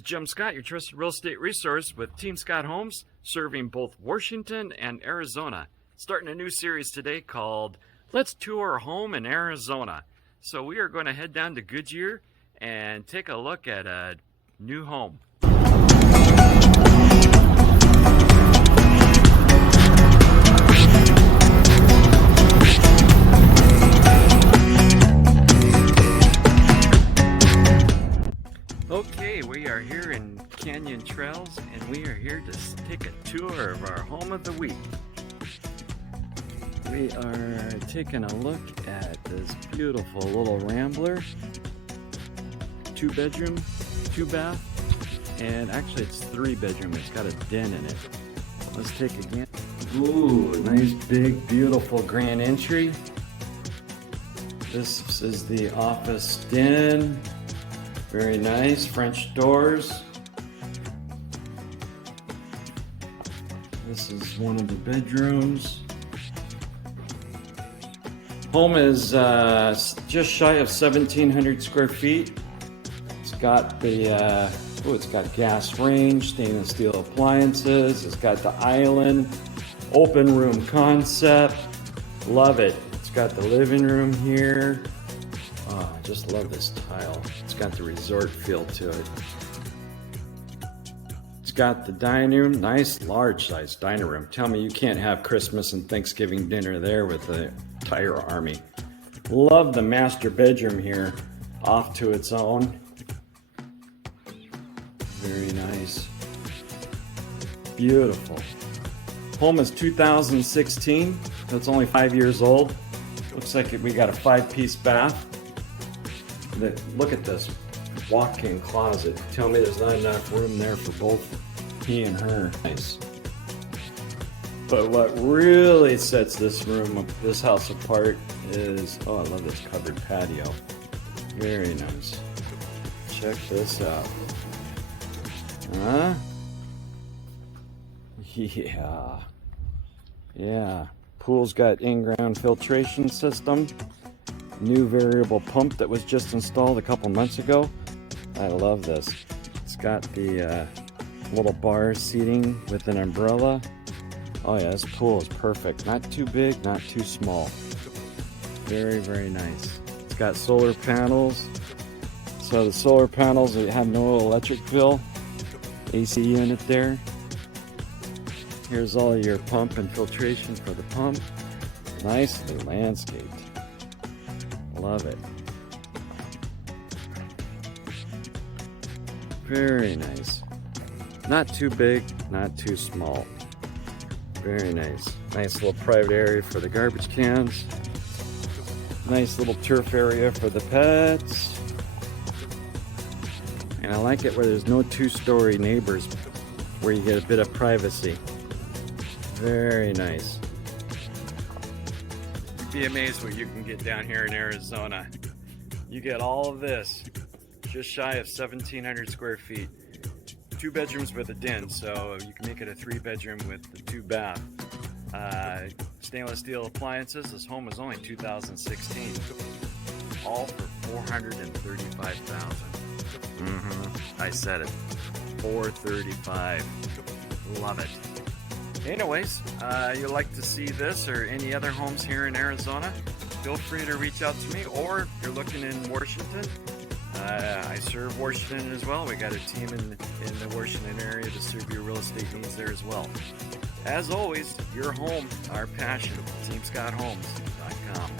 is Jim Scott, your trusted real estate resource with Team Scott Homes, serving both Washington and Arizona. Starting a new series today called Let's Tour a Home in Arizona. So we are going to head down to Goodyear and take a look at a new home. Okay, we are here in Canyon Trails and we are here to take a tour of our home of the week. We are taking a look at this beautiful little rambler. 2-bedroom, 2-bath, and actually it's 3-bedroom. It's got a den in it. Let's take a glance. Ooh, nice big beautiful grand entry. This is the office den. Very nice, French doors. This is one of the bedrooms. Home is just shy of 1,700 square feet. It's got the it's got gas range, stainless steel appliances. It's got the island, open room concept. Love it. It's got the living room here. Oh, I just love this tile. It's got the resort feel to it. It's got the dining room, nice large size dining room. Tell me you can't have Christmas and Thanksgiving dinner there with the entire army. Love the master bedroom here, off to its own. Very nice. Beautiful. Home is 2016, so it's only 5 years old. Looks like we got a 5-piece bath. Look at this walk-in closet. Tell me there's not enough room there for both he and her. Nice. But what really sets this house apart is, oh, I love this covered patio. Very nice. Check this out. Huh? Yeah. Yeah. Pool's got in-ground filtration system. New variable pump that was just installed a couple months ago. I love this. It's got the little bar seating with an umbrella. Oh yeah, this pool is perfect. Not too big, not too small. Very, very nice. It's got solar panels. So the solar panels have no electric bill. AC unit there. Here's all your pump and filtration for the pump. Nicely landscaped. Love it. Very nice. Not too big, not too small. Very nice. Nice little private area for the garbage cans. Nice little turf area for the pets. And I like it where there's no 2-story neighbors, where you get a bit of privacy. Very nice. Be amazed what you can get down here in Arizona. You get all of this, just shy of 1,700 square feet. 2 bedrooms with a den, so you can make it a 3-bedroom with the 2-bath. Stainless steel appliances. This home was only 2016. All for $435,000. I said it. $435,000. Love it. Anyways, you'd like to see this or any other homes here in Arizona, feel free to reach out to me, or if you're looking in Washington, I serve Washington as well. We got a team in the Washington area to serve your real estate needs there as well. As always, your home, our passion, TeamScottHomes.com.